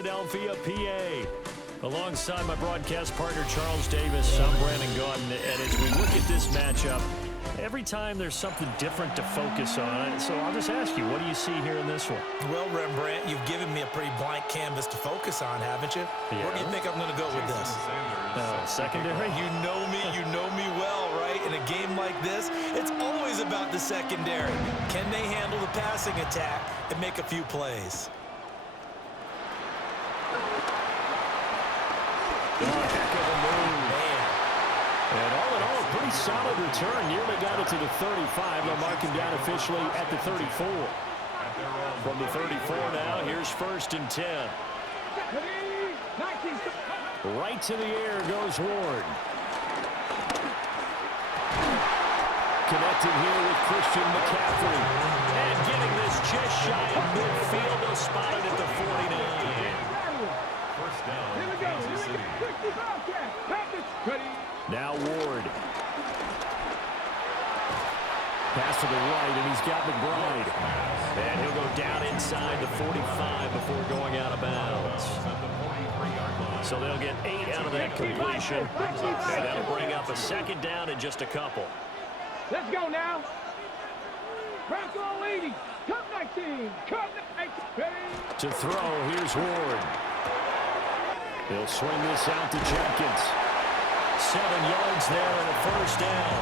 Philadelphia, PA. Alongside my broadcast partner, Charles Davis, I'm Brandon Gaudin. And as we look at this matchup, every time there's something different to focus on. So I'll just ask you, what do you see here in this one? Well, Rembrandt, you've given me a pretty blank canvas to focus on, haven't you? Yeah. Where do you think I'm going to go with this? Secondary? You know me well, right? In a game like this, it's always about the secondary. Can they handle the passing attack and make a few plays? Heck of a move. Man. And all in all, a pretty solid return. Nearly got it to the 35. They'll mark him down officially at the 34. From the 34 now, here's 1st and 10. Right to the air goes Ward. Connecting here with Christian McCaffrey. And getting this just shy of midfield. They'll spot it at the 49. First down, Kansas City. Now Ward. Pass to the right, and he's got McBride. And he'll go down inside the 45 before going out of bounds. So they'll get 8 out of that completion. And that'll bring up a 2nd down in just a couple. Let's go now. Bronco leading. Come 19. Come 19. To throw, here's Ward. They'll swing this out to Jenkins. 7 yards there and a 1st down.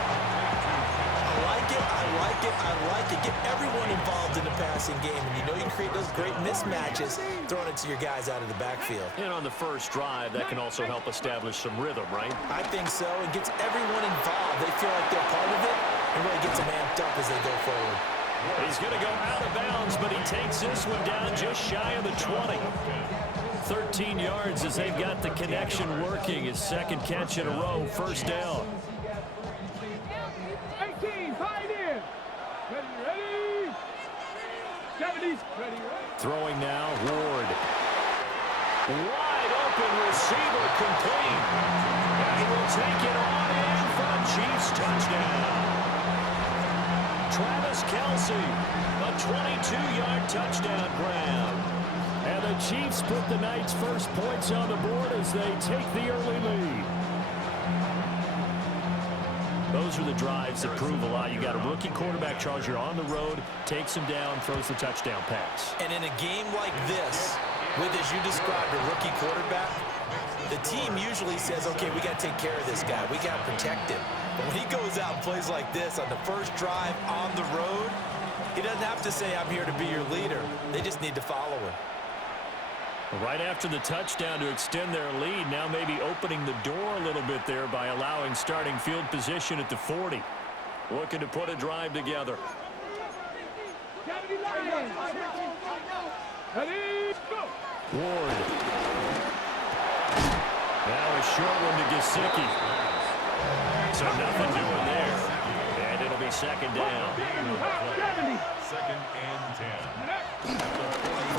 I like it. Get everyone involved in the passing game. And you know you create those great mismatches throwing it to your guys out of the backfield. And on the first drive, that can also help establish some rhythm, right? I think so. It gets everyone involved. They feel like they're part of it and really gets them amped up as they go forward. He's going to go out of bounds, but he takes this one down just shy of the 20. 13 yards as they've got the connection working. His 2nd catch in a row, 1st down. 18, tied in. Ready. 70s, ready. Throwing now, Ward. Wide open receiver complete. And he will take it on in for a Chiefs touchdown. Travis Kelce, a 22-yard touchdown grab. And the Chiefs put the Knights' first points on the board as they take the early lead. Those are the drives that prove a lot. You got a rookie quarterback, Charles. You're on the road, takes him down, throws the touchdown pass. And in a game like this, with, as you described, a rookie quarterback, the team usually says, okay, we got to take care of this guy. We got to protect him. But when he goes out and plays like this on the first drive on the road, he doesn't have to say, I'm here to be your leader. They just need to follow him. Right after the touchdown to extend their lead, now maybe opening the door a little bit there by allowing starting field position at the 40. Looking to put a drive together. Ward. Now a short one to Gesicki. So nothing doing there. And it'll be 2nd down. 2nd and 10.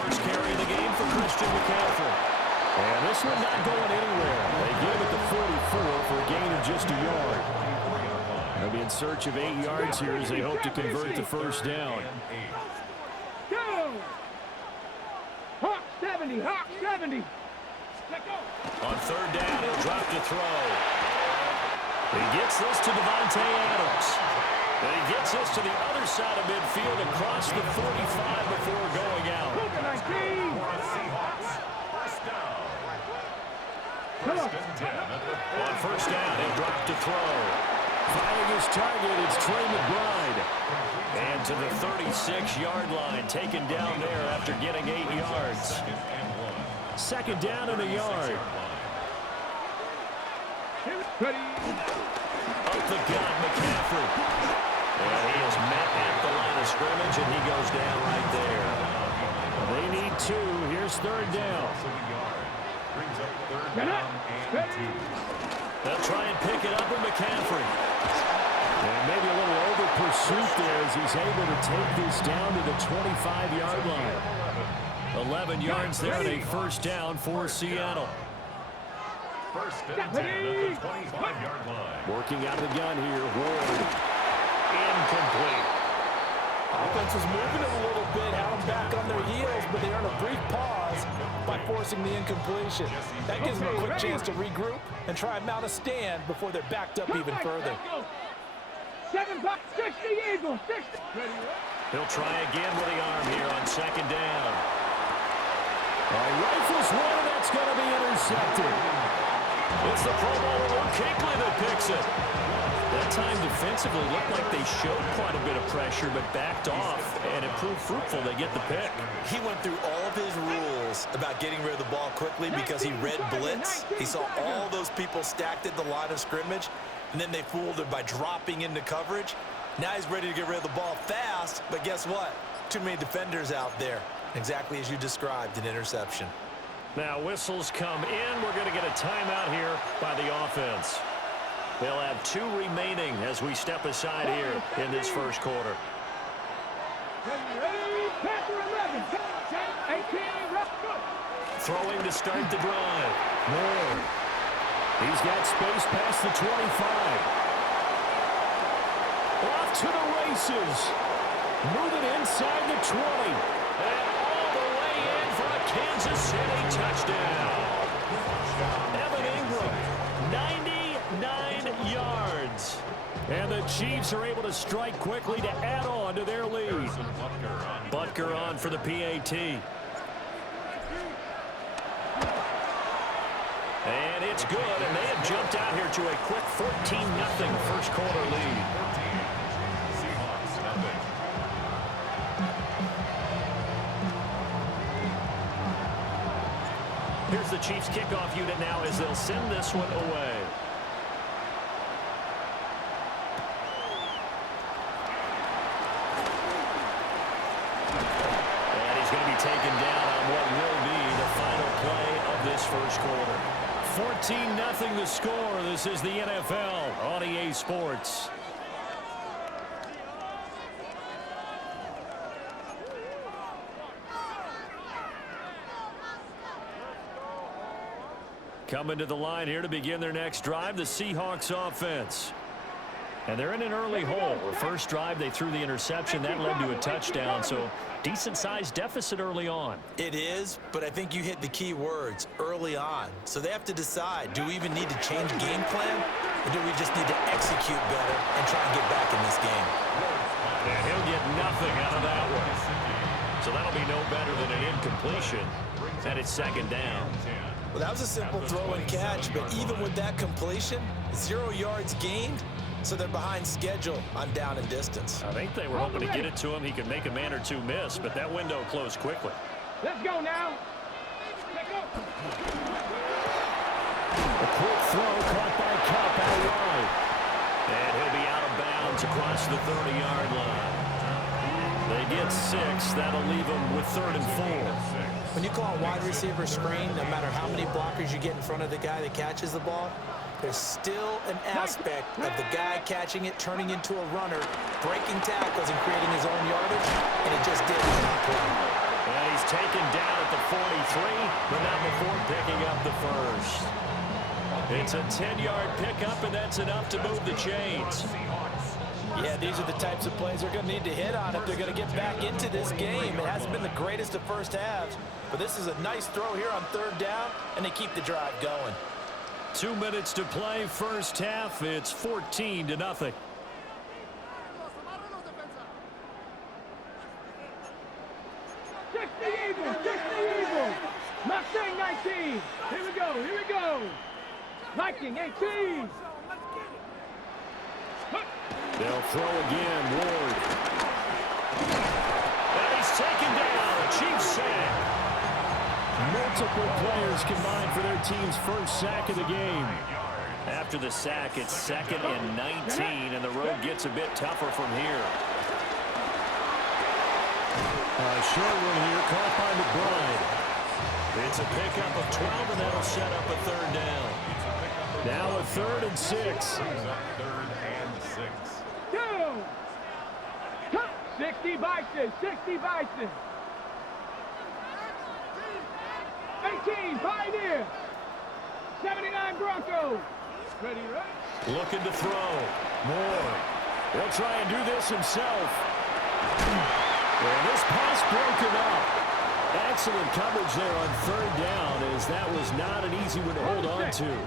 First carry of the game for Christian McCaffrey. And this one not going anywhere. They give it the 44 for a gain of just a yard. They'll be in search of 8 yards here as they hope to convert the 1st down. Go! Hawk 70, Hawk 70. Let go. On 3rd down, he'll drop to throw. He gets this to Devontae Adams. And he gets this to the other side of midfield across the 45 before going out. On 1st down, he'll drop to throw. Finding his target, it's Trey McBride. And to the 36-yard line, taken down there after getting 8 yards. 2nd down and a yard. Up the gut, McCaffrey. And he is met at the line of scrimmage, and he goes down right there. They need 2. Here's 3rd down. They'll try and pick it up with McCaffrey. And maybe a little over pursuit there as he's able to take this down to the 25-yard line. 11 yards there and a 1st down for Seattle. 1st and 10 at the 25-yard line. Working out of the gun here, Ward. Incomplete. Offense was moving it a little bit, had them back on their heels, but they earned a brief pause by forcing the incompletion. That gives them a quick chance to regroup and try and mount a stand before they're backed up even further. 7-5, 60 Eagles, 60. He'll try again with the arm here on second down. Rifles one, and that's going to be intercepted. It's the Pro Bowler Luke Kuechly that picks it. That time defensively looked like they showed quite a bit of pressure, but backed off, and it proved fruitful. They get the pick. He went through all of his rules about getting rid of the ball quickly because he read blitz. He saw all those people stacked at the line of scrimmage, and then they fooled him by dropping into coverage. Now he's ready to get rid of the ball fast, but guess what? Too many defenders out there. Exactly as you described, an interception. Now whistles come in. We're going to get a timeout here by the offense. They'll have 2 remaining as we step aside here in this first quarter. Throwing to start the drive. Moore. He's got space past the 25. Off to the races. Moving inside the 20. And all the way in for a Kansas City touchdown. Evan Ingram, 99 yards. And the Chiefs are able to strike quickly to add on to their lead. Butker on for the PAT. And it's good, and they have jumped out here to a quick 14-0 first quarter lead. Here's the Chiefs kickoff unit now as they'll send this one away. And he's going to be taken down on what will be the final play of this first quarter. 14-0 the score. This is the NFL on EA Sports. Coming to the line here to begin their next drive, the Seahawks offense. And they're in an early hole. The first drive, they threw the interception. That led to a touchdown, so decent-sized deficit early on. It is, but I think you hit the key words, early on. So they have to decide, do we even need to change game plan, or do we just need to execute better and try and get back in this game? And he'll get nothing out of that one. So that'll be no better than an incompletion. And it's second down. Well, that was a simple throw and catch, but even with that completion, 0 yards gained, so they're behind schedule on down and distance. I think they were hoping to get it to him. He could make a man or two miss, but that window closed quickly. Let's go now. Let's go. A quick throw caught by Cup out wide. And he'll be out of bounds across the 30-yard line. They get 6. That'll leave them with 3rd and 4. When you call a wide receiver screen, no matter how many blockers you get in front of the guy that catches the ball, there's still an aspect of the guy catching it, turning into a runner, breaking tackles and creating his own yardage, and it just didn't happen. And he's taken down at the 43, but not before picking up the first. It's a 10-yard pickup, and that's enough to move the chains. Yeah, these are the types of plays they're going to need to hit on if they're going to get back into this game. It hasn't been the greatest of first halves, but this is a nice throw here on 3rd down, and they keep the drive going. 2 minutes to play first half. It's 14-0. 60 Eagles, 60 Eagles. Mustang 19. Here we go, here we go. Viking 18. They'll throw again, Ward. And he's taken down. Chiefs sack. Multiple players combined for their team's first sack of the game. After the sack, it's 2nd and 19, and the road gets a bit tougher from here. Short one here, caught by McBride. It's a pickup of 12, and that'll set up a 3rd down. Now a 3rd and 6. 60 Bison, 60 Bison. 18 Pioneer. 79 Broncos. Ready, right? Looking to throw. Moore. He'll try and do this himself. And this pass broken up. Excellent coverage there on third down, as that was not an easy one to hold on to.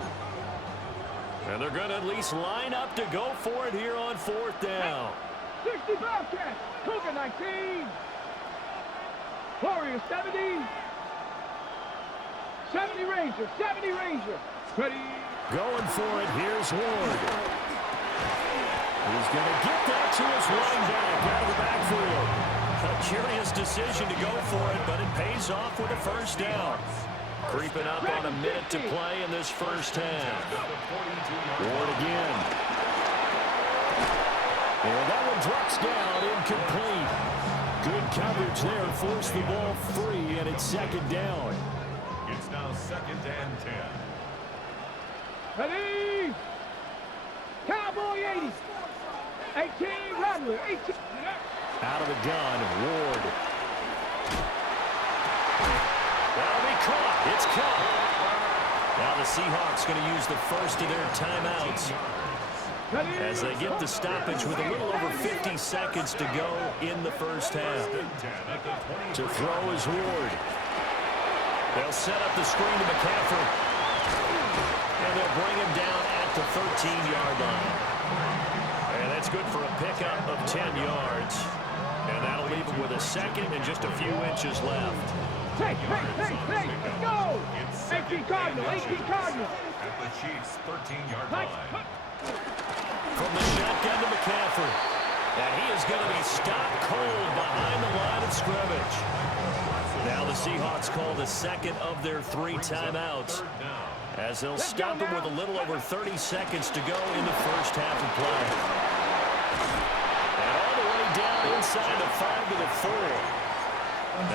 And they're going to at least line up to go for it here on fourth down. 60 Bobcats. Cougar 19. Warriors 70. 70 Rangers. 70 Rangers. Ready. Going for it. Here's Ward. He's going to get that to his running back out of the backfield. A curious decision to go for it, but it pays off with a first down. Creeping up on a minute to play in this first half. Ward again. And that one drops down, incomplete. Good coverage there, forced the ball free, and it's second down. It's now 2nd and 10. Ready. Cowboy 80. 18 Rattler. 18. Out of the gun, Ward. That'll be caught. It's caught. Now the Seahawks going to use the first of their timeouts as they get the stoppage with a little over 50 seconds to go in the first half. To throw is Ward. They'll set up the screen to McCaffrey. And they'll bring him down at the 13-yard line. And that's good for a pickup of 10 yards. And that'll leave him with a second and just a few inches left. Hey, let's go! 18 Cardinal, 18 Cardinal. At the Chiefs' 13-yard line. From the shotgun to McCaffrey. And he is going to be stopped cold behind the line of scrimmage. Now the Seahawks call the second of their 3 timeouts, as they'll stop him with a little over 30 seconds to go in the first half of play. And all the way down inside the 5 to the 4.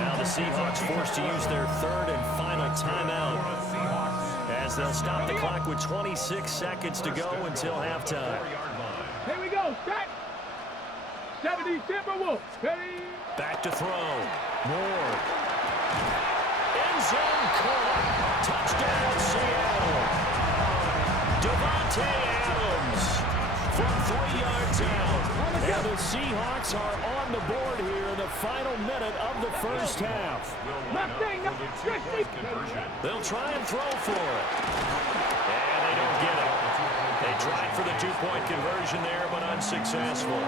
Now the Seahawks forced to use their third and final timeout, as they'll stop the clock with 26 seconds to go until halftime. Here we go, set. 70 Timberwolves. Ready. Back to throw. Ward. End zone caught. Touchdown, Seattle. Devontae Adams from 3 yards out. And the Seahawks are on the board here in the final minute of the first half. They'll try and throw for it. And they don't get it. They tried for the 2-point conversion there, but unsuccessful.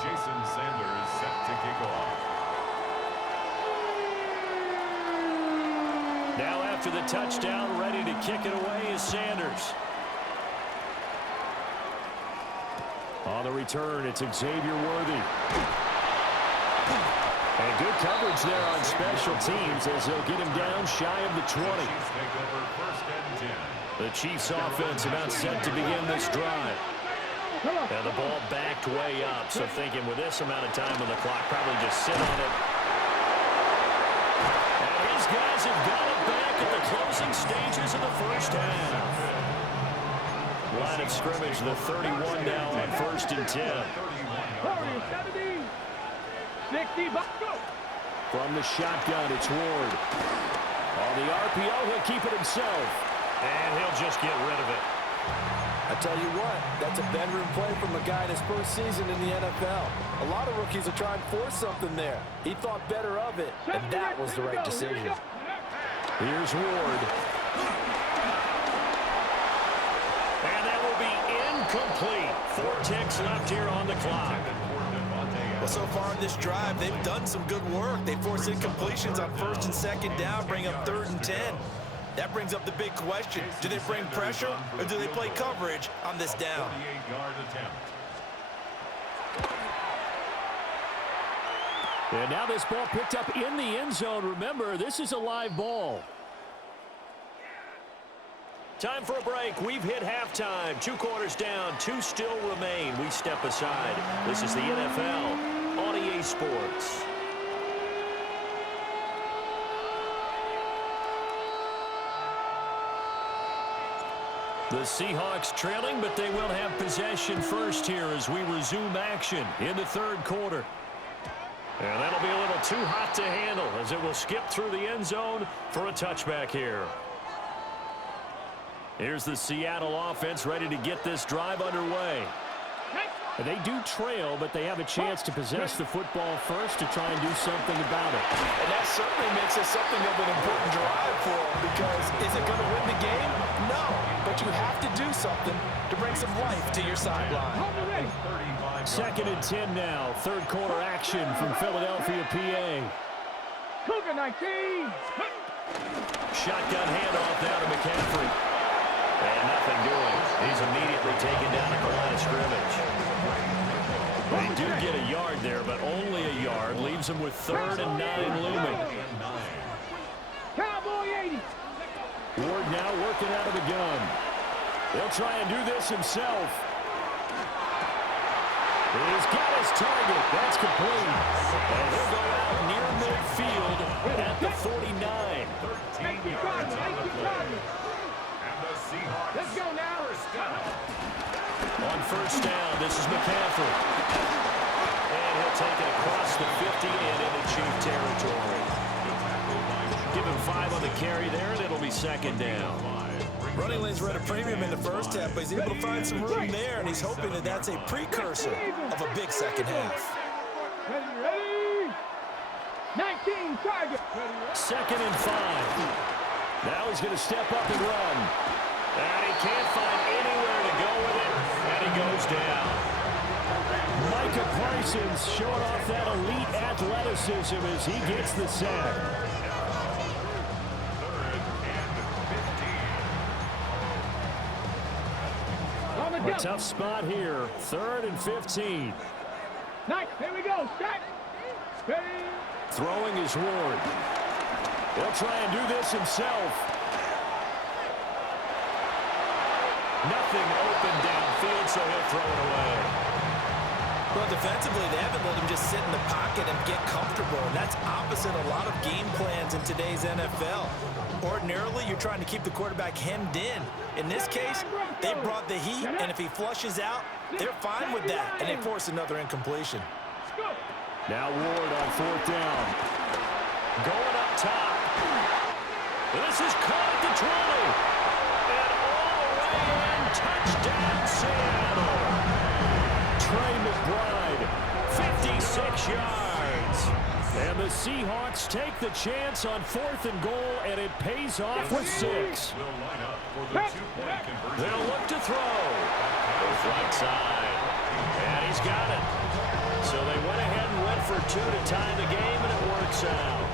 Jason Sanders set to kick off. Now after the touchdown, ready to kick it away is Sanders. On the return, it's Xavier Worthy. And good coverage there on special teams as they'll get him down shy of the 20. The Chiefs offense about set to begin this drive. And the ball backed way up, so thinking with this amount of time on the clock, probably just sit on it. And his guys have got it back at the closing stages of the first half. Line of scrimmage, the 31 now on 1st and 10. 70. 60 From the shotgun, it's Ward. On the RPO, he'll keep it himself. And he'll just get rid of it. I tell you what, that's a bedroom play from a guy in his first season in the NFL. A lot of rookies are trying to force something there. He thought better of it, and that was the right decision. Here's Ward. And that will be incomplete. 4 ticks left here on the clock. Well, so far in this drive, they've done some good work. They force incompletions on 1st and 2nd down, bring up 3rd and 10. That brings up the big question. Do they bring pressure or do they play coverage on this down? And now this ball picked up in the end zone. Remember, this is a live ball. Time for a break. We've hit halftime. 2 quarters down. 2 still remain. We step aside. This is the NFL on EA Sports. The Seahawks trailing, but they will have possession first here as we resume action in the 3rd quarter. And that'll be a little too hot to handle as it will skip through the end zone for a touchback here. Here's the Seattle offense ready to get this drive underway. They do trail, but they have a chance to possess the football first to try and do something about it. And that certainly makes it something of an important drive for them, because is it going to win the game? No, but you have to do something to bring some life to your sideline. 2nd and 10 now. Third quarter action from Philadelphia, PA. Cougar 19. Shotgun handoff now to McCaffrey. And nothing doing. He's immediately taken down at the line of scrimmage. They do get a yard there, but only a yard. Leaves them with 3rd and 9 looming. Cowboy 80. Ward now working out of the gun. He'll try and do this himself. He's got his target. That's complete. And he'll go out near midfield at the 49. Let's go now. On first down, this is McCaffrey. And he'll take it across the 50 and into Chief territory. Give him 5 on the carry there, and it'll be 2nd down. Running lanes were at a premium in the first half, but he's able to find some room there, and he's hoping that that's a precursor of a big second half. Ready. 19 target. 2nd and 5. Now he's going to step up and run. And he can't find anywhere to go with it, and he goes down. Micah Parsons showing off that elite athleticism as he gets the sack. A tough spot here. 3rd and 15. Nice. Here we go. Set. Ready. Throwing is Ward. He'll try and do this himself. Nothing open downfield, so he'll throw it away. Well, defensively, they haven't let him just sit in the pocket and get comfortable, and that's opposite a lot of game plans in today's NFL. Ordinarily, you're trying to keep the quarterback hemmed in. In this case, they brought the heat, and if he flushes out, they're fine with that, and they force another incompletion. Now Ward on 4th down. Going up top. This is caught at the 20. And all the way in. Touchdown, Seattle. Trey McBride, 56 yards. And the Seahawks take the chance on 4th and goal, and it pays off with 6. They'll look to throw. Goes right side. And he's got it. So they went ahead and went for 2 to tie the game, and it works out.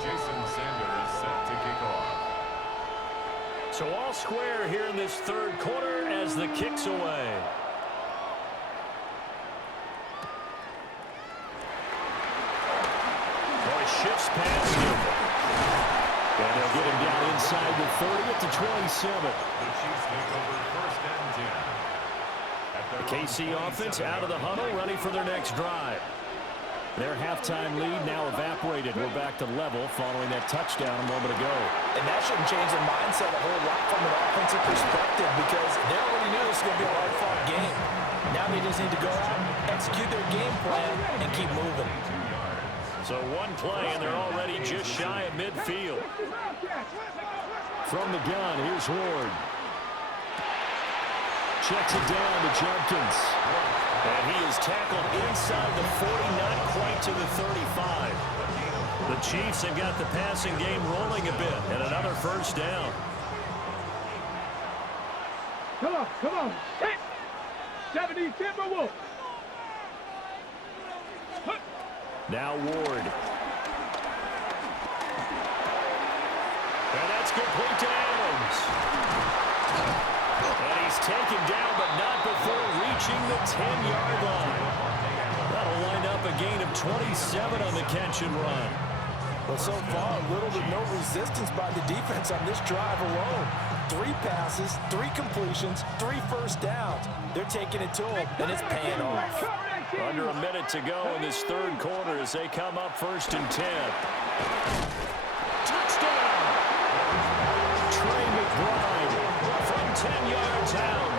Jason Sanders set to kick off. So all square here in this 3rd quarter as the kick's away. Boy, shifts past him. And they'll get him down inside the 30 at the 27. The Chiefs take over 1st and 10. The KC offense out of the huddle, ready for their next drive. Their halftime lead now evaporated. We're back to level following that touchdown a moment ago. And that shouldn't change their mindset a whole lot from an offensive perspective, because they already knew this was going to be a hard-fought game. Now they just need to go out, execute their game plan, and keep moving. So one play, and they're already just shy of midfield. From the gun, here's Ward. Checks it down to Jenkins. And he is tackled inside the 40, not quite to the 35. The Chiefs have got the passing game rolling a bit, and another 1st down. Come on, come on. Set. 70 Timberwolves. Now Ward. And that's complete to Adams. And he's taken down, but not before reaching the 10-yard line. That'll wind up a gain of 27 on the catch and run. Well, so far, little to no resistance by the defense on this drive alone. 3 passes, 3 completions, 3 first downs. They're taking it to them, and it's paying off. Under a minute to go in this 3rd quarter as they come up 1st and 10. Touchdown! Trey McBride from 10 yards out.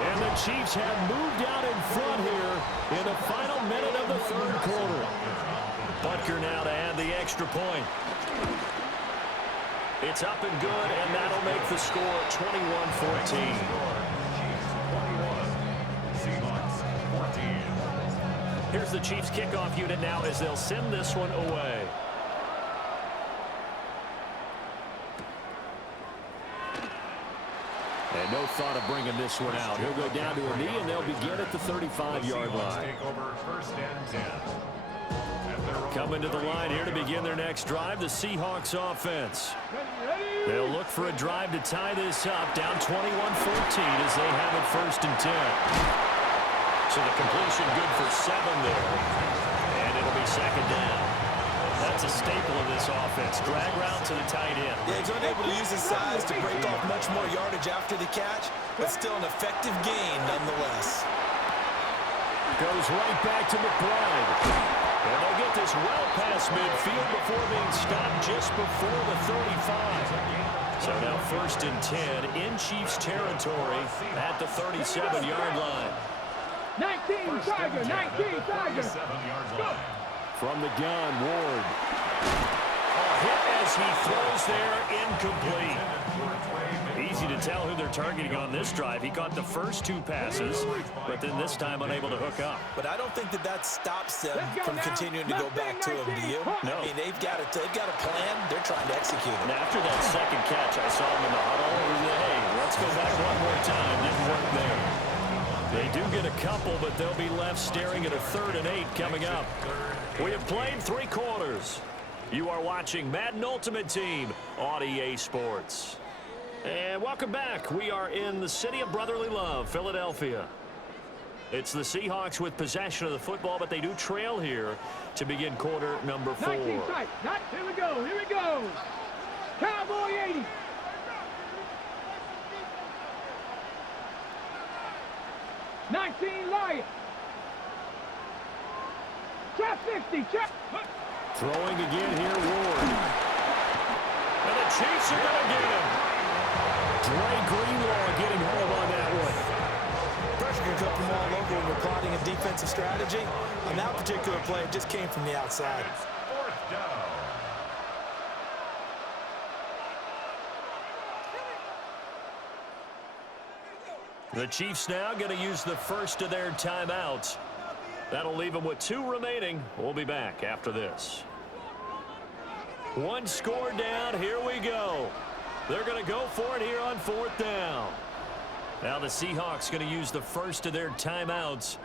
And the Chiefs have moved out in front here in the final minute of the third quarter. Butker now to add the extra point. It's up and good, and that'll make the score 21-14. Here's the Chiefs kickoff unit now as they'll send this one away. And no thought of bringing this one out. He'll go down to a knee, and they'll begin at the 35-yard line. Take over 1st and 10. Coming to the line here to begin their next drive, the Seahawks offense. They'll look for a drive to tie this up, down 21-14 as they have it 1st and 10. So the completion good for 7 there. And it'll be 2nd down. That's a staple of this offense. Drag route to the tight end. Yeah, he's unable to use his size to break off much more yardage after the catch, but still an effective gain nonetheless. Goes right back to McBride. And they'll get this well past midfield before being stopped just before the 35. So now 1st and 10 in Chiefs territory at the 37-yard line. 19 Tiger, 19 Tiger. Go. From the gun, Ward. Hit as he throws there, incomplete. Easy to tell who they're targeting on this drive. He caught the first 2 passes, but then this time unable to hook up. But I don't think that stops them from continuing to go back to him, do you? No. I mean, they've got a plan. They're trying to execute it. Now, after that second catch, I saw him in the huddle. Hey, let's go back one more time. Didn't work there. They do get a couple, but they'll be left staring at a 3rd and 8 coming up. We have played 3 quarters. You are watching Madden Ultimate Team on EA Sports. And welcome back. We are in the city of brotherly love, Philadelphia. It's the Seahawks with possession of the football, but they do trail here to begin quarter number 4. 19 tight. Here we go. Here we go. Cowboy 80. Lion. Trap 50. Trap. Throwing again here, Ward. And the Chiefs are going to get him. Dre Greenlaw getting home on that one. Pressure can come from all over when you're plotting a defensive strategy. On that particular play, it just came from the outside. 4th down. The Chiefs now going to use the first of their timeouts. That'll leave them with 2 remaining. We'll be back after this. 1 score down. Here we go. They're going to go for it here on 4th down. Now the Seahawks going to use the first of their timeouts.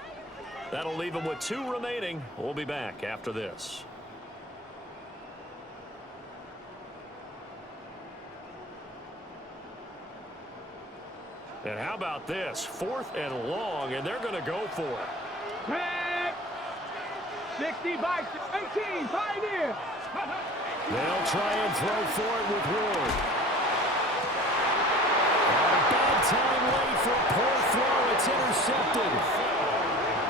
That'll leave them with 2 remaining. We'll be back after this. And how about this? 4th and long, and they're going to go for it. Back. 60 by 18. Pioneer. They'll try and throw for it with Ward. A bad time late for a poor throw. It's intercepted.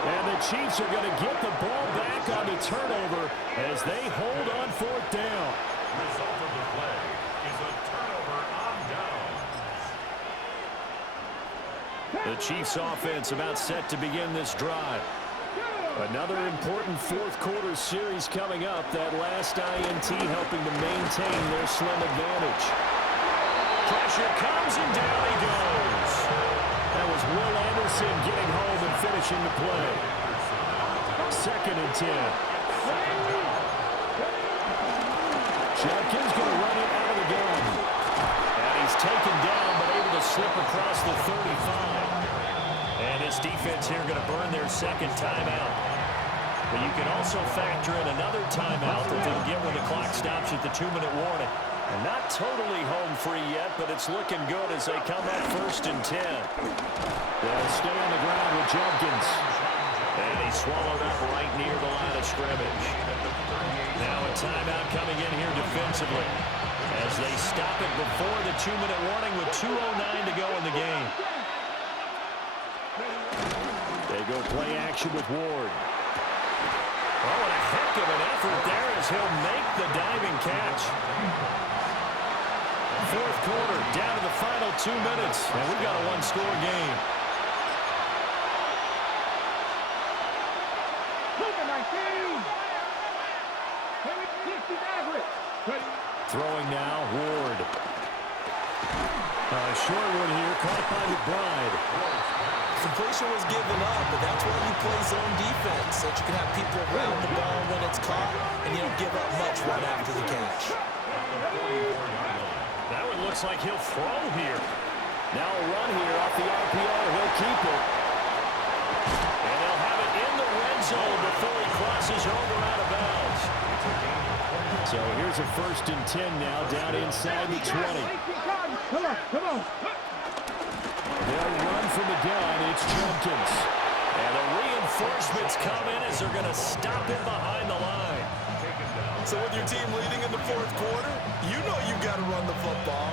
And the Chiefs are going to get the ball back on the turnover as they hold on 4th down. Result of the play is a turnover on downs. The Chiefs offense about set to begin this drive. Another important 4th quarter series coming up. That last INT helping to maintain their slim advantage. Pressure comes and down he goes. That was Will Anderson getting home and finishing the play. 2nd and 10. Judkins going to run it out of the gun. And he's taken down but able to slip across the 35. And this defense here going to burn their 2nd timeout. But you can also factor in another timeout that they'll get when the clock stops at the 2-minute warning. And not totally home free yet, but it's looking good as they come up 1st and 10. They'll stay on the ground with Judkins. And he's swallowed up right near the line of scrimmage. Now a timeout coming in here defensively as they stop it before the 2-minute warning with 2:09 to go in the game. They go play action with Ward. Oh, and a heck of an effort there as he'll make the diving catch. 4th quarter, down to the final 2 minutes, and we've got a 1-score game. He's average. Throwing now, Ward. Short one here, caught by McBride. Completion was given up, but that's why you play zone defense, so that you can have people around the ball when it's caught, and you don't give up much right after the catch. That one looks like he'll throw here. Now a run here off the RPO. He'll keep it. And they'll have it in the red zone before he crosses over out of bounds. So here's a 1st and 10 now, down inside the 20. Come on. They'll run from the gun. It's Jenkins. And the reinforcements come in as they're going to stop him behind the line. So with your team leading in the 4th quarter, you know you've got to run the football.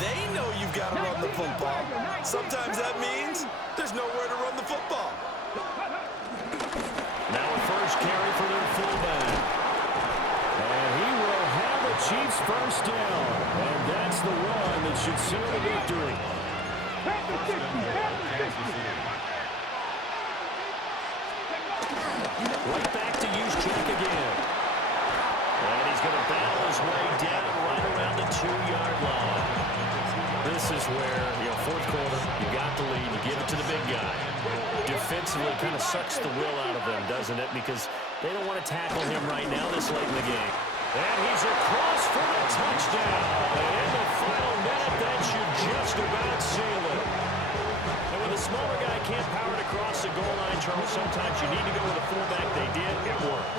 They know you've got to run the football. Sometimes that means there's nowhere to run the football. Now a first carry for their fullback. And he will have a Chiefs first down. And that's the one that should seal the victory. Right back to use check again. And he's going to battle his way down right around the 2-yard line. This is where, 4th quarter, you got the lead, you give it to the big guy. Defensively kind of sucks the will out of them, doesn't it? Because they don't want to tackle him right now this late in the game. And he's across for the touchdown. And in the final minute, that should just about seal it. And when the smaller guy can't power it across the goal line, Charles, sometimes you need to go with a fullback. They did. It worked.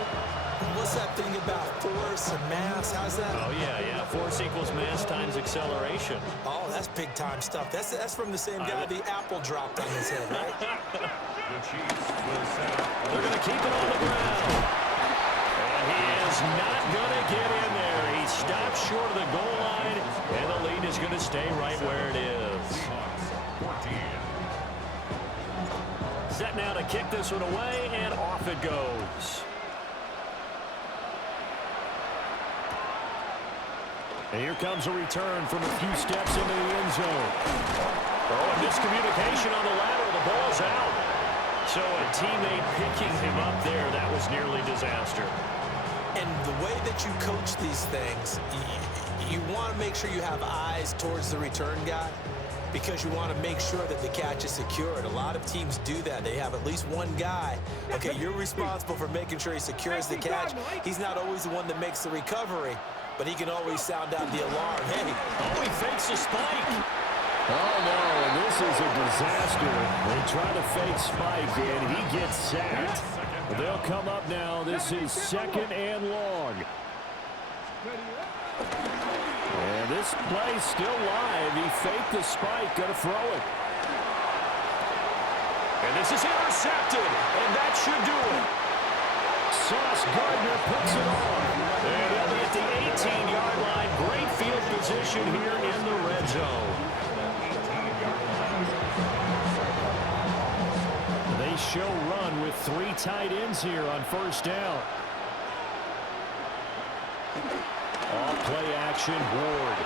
What's that thing about force and mass? How's that? Oh, yeah. Force equals mass times acceleration. Oh, that's big-time stuff. That's from the same guy the apple dropped on his head, right? The Chiefs will set up. They're going to keep it on the ground. And he is not going to get in there. He stopped short of the goal line, and the lead is going to stay right where it is. 14. Set now to kick this one away, and off it goes. And here comes a return from a few steps into the end zone. Oh, a miscommunication on the lateral. The ball's out. So a teammate picking him up there, that was nearly disaster. And the way that you coach these things, you want to make sure you have eyes towards the return guy because you want to make sure that the catch is secured. A lot of teams do that. They have at least one guy. Okay, you're responsible for making sure he secures the catch. He's not always the one that makes the recovery, but he can always sound out the alarm. Hey. Oh, he fakes a spike. Oh, no, and this is a disaster. They try to fake spike, and he gets sacked. They'll come up now. This is 2nd and long. And this play's still live. He faked the spike, going to throw it. And this is intercepted, and that should do it. Sauce Gardner puts it on. And he'll be at the 18-yard line. Great field position here in the red zone. They show run with 3 tight ends here on 1st down. All play action, Ward.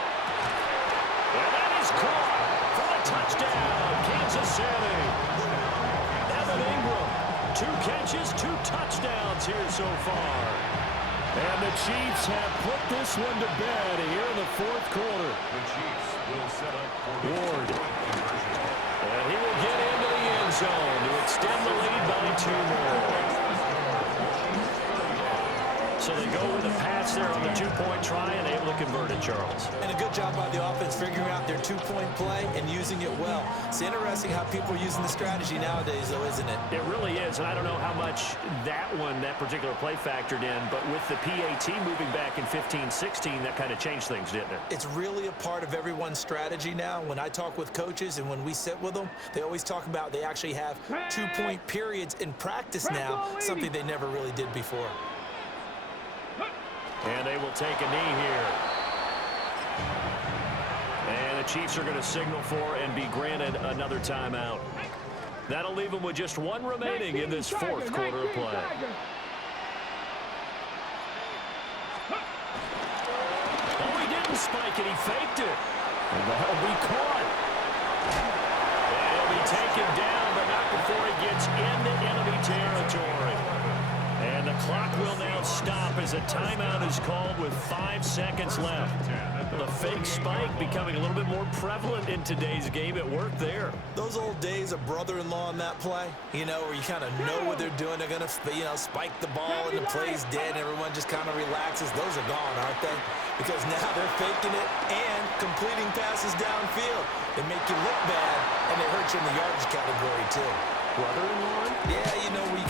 And that is caught for a touchdown, Kansas City. Evan Ingram, 2 catches, 2 touchdowns here so far. And the Chiefs have put this one to bed here in the 4th quarter. The Chiefs will set up for the Ward. conversion. And he will get into the end zone to extend the lead by 2 more. So they go with a pass there on the 2-point try and able to convert it, Charles. And a good job by the offense figuring out their 2-point play and using it well. It's interesting how people are using the strategy nowadays, though, isn't it? It really is, and I don't know how much that particular play factored in, but with the PAT moving back in 15-16, that kind of changed things, didn't it? It's really a part of everyone's strategy now. When I talk with coaches and when we sit with them, they always talk about they actually have 2-point periods in practice now, something they never really did before. And they will take a knee here. And the Chiefs are going to signal for and be granted another timeout. That'll leave them with just 1 remaining in this 4th quarter of play. Oh, he didn't spike it. He faked it. And that'll be caught. And he'll be taken down, but not before he gets into enemy territory. And the clock will now stop as a timeout is called with 5 seconds left. The fake spike becoming a little bit more prevalent in today's game. It worked there. Those old days of brother-in-law in that play, you know, where you kind of know what they're doing. They're going to, you know, spike the ball and the play's dead and everyone just kind of relaxes. Those are gone, aren't they? Because now they're faking it and completing passes downfield. They make you look bad and they hurt you in the yardage category too. Brother-in-law? Yeah, you know, we